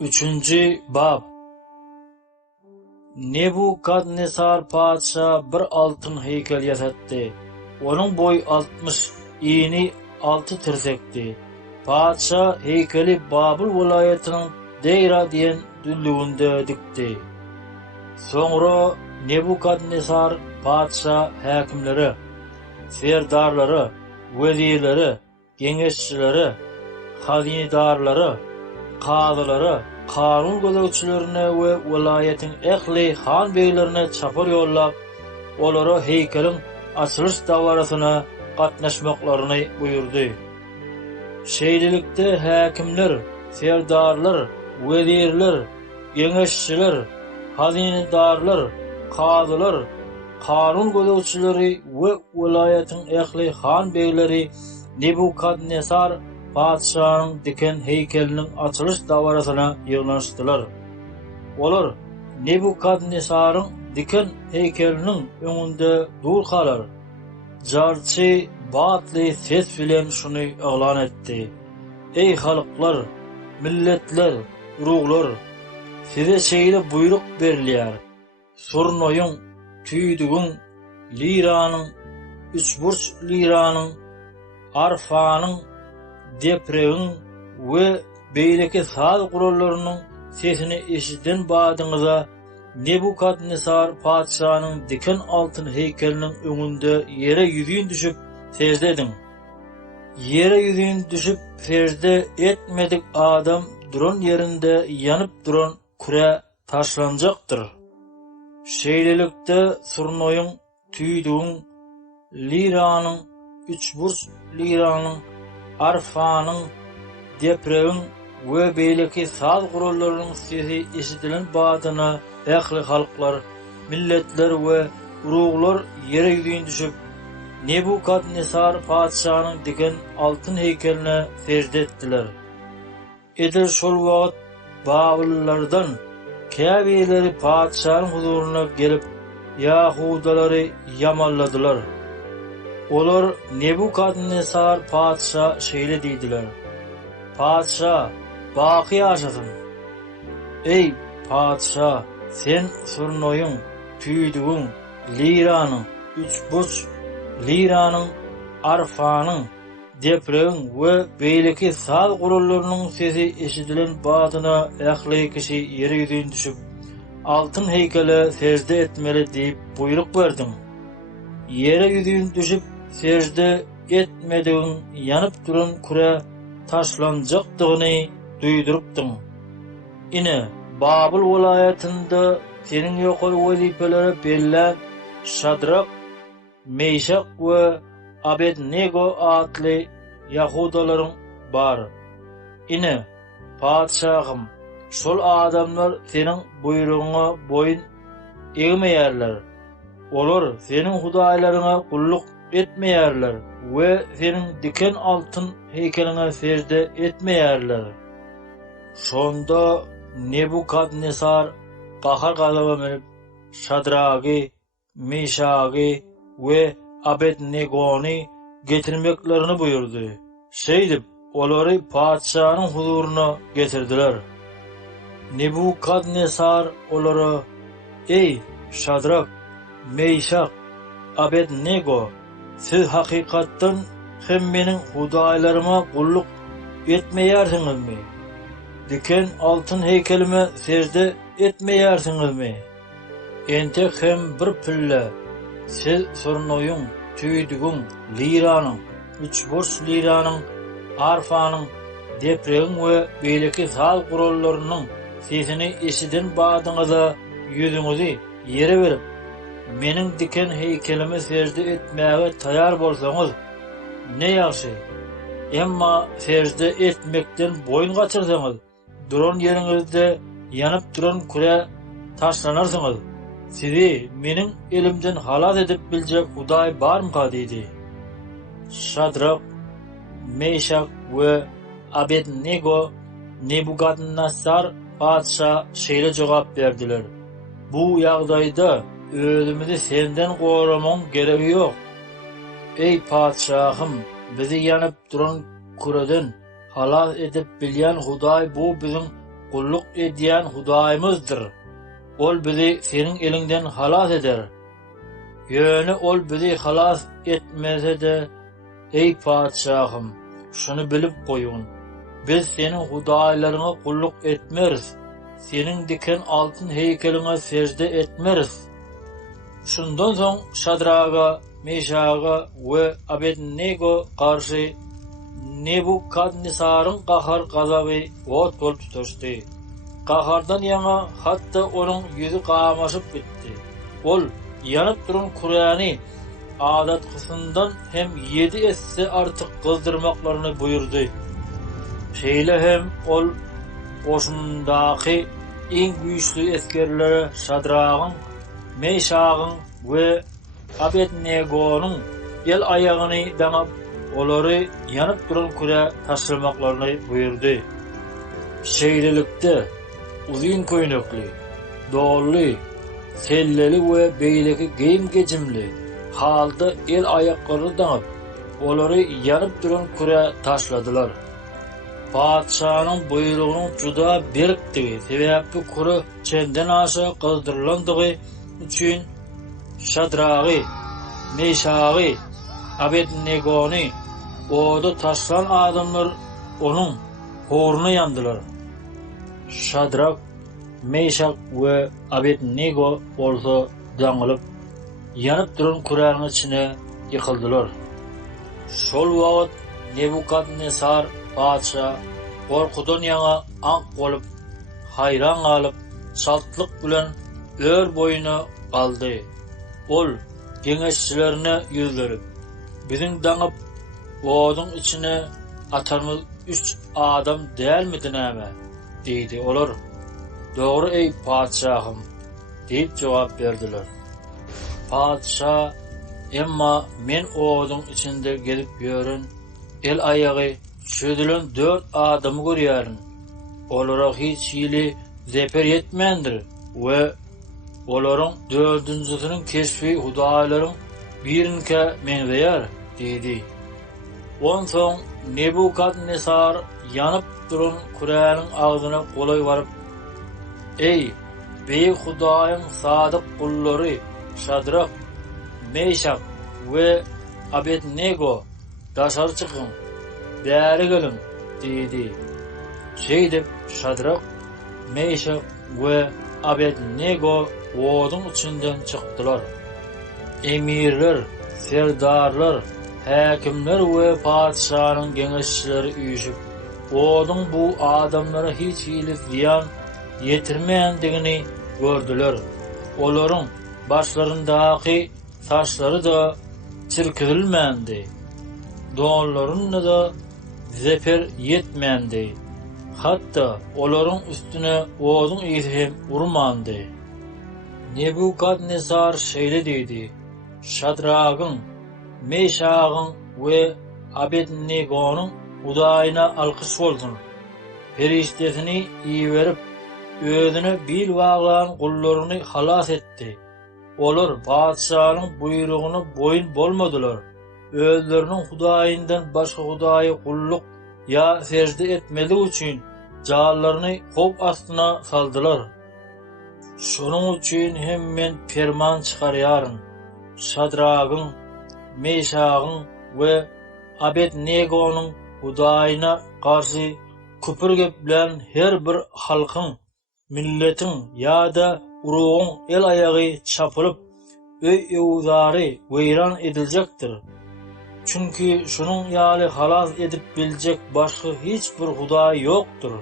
3. Bab Nebukadnesar padşa bir altın heykel yasatdı. Onun boy 60, eni 6 tirsekti. Padşa heykeli Babıl vilayetinin Deyra diyen düllüğünde dikti. Sonra Nebukadnesar padşa hakimleri, serdarları, vezirleri, gengeşçileri, hazinedarları, qadıları, kanun gözetçilerine ve vilayetin ehli han beylerine çapar yollap, olara heykelin açılış davarasına qatnaşmaklarını buyurdu. Şehirlikte hakimler, serdarlar, vezirler, gengeşçiler, hazinedarlar, qadılar, kanun gözetçileri ve vilayetin ehli han beyleri Nebukadnesar padşanın diken heykelinin açılış davarasına yığılaştılar. Olar Nebukadnesar'ın diken heykelinin önünde durkalar. Jarçı batlı ses bilen şunu elan etti. Ey halklar, milletler, uruglar, size şeyle buyruk berliyer. Surnoyun, tüydüğün, liranın, üçburç liranın, arfanın, depreğin ve beyleki saz kurallarının sesini eşitten badığınıza Nebukadnesar padşanın diken altın heykelinin önünde yere yüzün düşüp secde edin. Yere yüzün düşüp secde etmedik adam duran yerinde yanıp duran küre taşlanacaktır. Şeylilikte surnoyun, tüydüğün, liranın, üçburç liranın, arfanın, depreğin ve beyleki saz kurallarının sesi eşitilen badına ehli halklar, milletler ve uruglar yere yüzün düşüp Nebukadnesar padşanın diken altın heykeline secde ettiler. Edir şol vaqt Babıllardan Kabe'leri padşanın huzuruna gelip Yahudaları yamalladılar. Olar Nebukadnesar padşa şeýle diýdiler. Padşa, baqy ýaşasyn. Ey padşa, sen surnoyun, tüydüğün, liranın, üçburç liranın, arfanın, depreğin ve beyleki saz kurallarının sesi eşitilen badyna ähli kişi yere yüzün düşüp altın heykele secde etmeli diýip buyruk berdim. Yere yüzün düşüp secde etmediğin yanıp duran küre taşlanacakdygyny duýdurupdyň. Ine Babıl vilayetinde senin ýokary wezifelere berilen Şadrak, Meşak we Abednego adly Yahudalaryň bar. Ine padşahym, şol adamlar senin buyruğuna boyun eğmeýärler. Olar senin hudaýlaryňa kulluk etmeýärler we senin diken altın heykeline secde etmeýärler. Şonda Nebukadnesar qahar galaba menip Şadragy, Meşagy we Abednego'ny getirmeklerini buyurdu. Şeýdip olary padşanyň huzuruna getirdiler. Nebukadnesar olara, ey Şadrak, Meşak, Abednego, siz hakykatdan hem meniň hudaýlaryma kulluk etmeýärsiňizmi? Diken altın heykelime secde etmeýärsiňizmi? Ente hem bir pille, siz surnoyun, tüydüğün, liranın, üçburç liranın, arfanın, depreğin ve beyleki saz kurallarının sesini eşiden badyňyza yüzüňizi yere verip meniň diken heykelime secde etmäge taýar bolsaňyz ne ýaxşy. Emma secde etmekden boyun gaçyrsaňyz duran ýeriňizde yanıp duran küre taşlanarsyňyz. Sizi meniň elimden halas edip biljek Hudaý barmyka diýdi. Şadrak, Meşak we Abednego Nebukadnesar padşa şeýle jogap berdiler. Bu ýagdaýda özümizi senden goramaň geregi ýok. Ey padşahym, bizi yanıp duran kureden halas edip bilýän Hudaý bu biziň kulluk ediyen Hudaýymyzdyr. Ol bizi senin elinden halas eder. Ýöne ol bizi halas etmese de, ey padşahym, şunu bilip goýun. Biz senin hudaýlaryňa kulluk etmeriz. Senin diken altın heykeline secde etmeriz. Şundan soň Şadraga, Meşaga we Abednego garşy Nebukadnesaryň gahar gazaby ot bolup tutuşdy. Gahardan ýaňa hatda onuň ýüzi gamaşyp gitdi. Ol ýanyp duran Kur'any adatkysyndan hem 7 esse artyk gyzdyrmaklaryny buyurdy. Şeýle hem ol oşundaky iň güýçlü eskerlere Şadragyň, Meşagyň we Abednego'nun el ayagyny daňap olary ýanyp duran küre taşyrmaklaryny buyurdy. Şeýlelikde uzun köýnekli, dolly, selleli we beýleki geyim gejimli halda el ayaklary daňap olary ýanyp duran küre taşladylar. Padşanyň buyrugynyň juda berkdigi sebäpli küre çenden aşa gyzdyrlandygy üçin Şadragy, Meşagy, Abednego'ny oda taşlan adamlar onun horuny yandylar. Şadrak, Meşak we Abednego bolsa daňylyp ýanyp duran küräniň içine ýykyldylar. Şol wagt Nebukadnesar padşa gorkudan ýaňa ank bolup, hayran galyp, şaltlyk bilen ör boýuna aldy. Ol geňeşçilerine ýüzlenip, biziň daňyp oduň içine atarmyz 3 adam dälmidi näme? Diýdi olar. Dogry ey padşahym, diýip jogap berdiler. Padşa, emma men oduň içinde gelip ýören el ayagy çödülen 4 adamy görýärin. Olara hiç ýyly zeper ýetmendir we olaryň 4-njiňiň keşfi hudaýlaryň birinke meňzeýär, diýdi. On soň Nebukadnesar ýanyp duran küräniň agzyna golay baryp, ey beýik hudaýyň sadyk gullary Şadrak, Meşak we Abednego, daşar çykyn, bäri gelin, diýdi. Şeýdip Şadrak, Meşak we Abednego oduň içinden çykdylar. Emirler, serdarlar, häkimler we padşanyň geňeşçileri üýüşip, oduň bu adamlara hiç ýyly ziýan ýetirmeýändigini gördüler. Olaryň başlaryndaky saçlary da çirkilmeýändi. Doğanlaryna da zeper ýetmeýändi. Hatta olaryň üstüne oduň ýyzy hem urmandy. Nebukadnesar şeýle diýdi: Şadragyň, Meşagyň we Abednego'nun Hudaýyna alkyş bolsun. Feriştesini iýerip, özüne bil baglan gullaryny halas etdi. Olar padşanyň buyrugyna boyun bolmadylar. Özleriniň Hudaýyndan başga hudaýy gulluk ýa secde etmeli üçin jallaryny hop astyna saldylar. Şonuň üçin hem men ferman çykarýaryn. Şadragyň, Meşagyň we Abednego'nun Hudaýyna garşy küpür gep bilen her bir halkyň, milletiň ýa-da urugyň el ayagy çapylyp, öý ewzary weýran ediljekdir. Çünki şonuň ýaly halas edip biljek başga hiç bir hudaý ýokdur.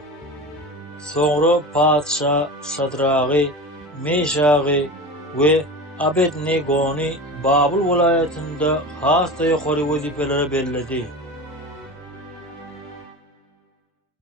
Soňra padşa Şadragy, Meşagy we Abednego'ny Babul welaýatynda hasta ýokary wezifelere bellädi.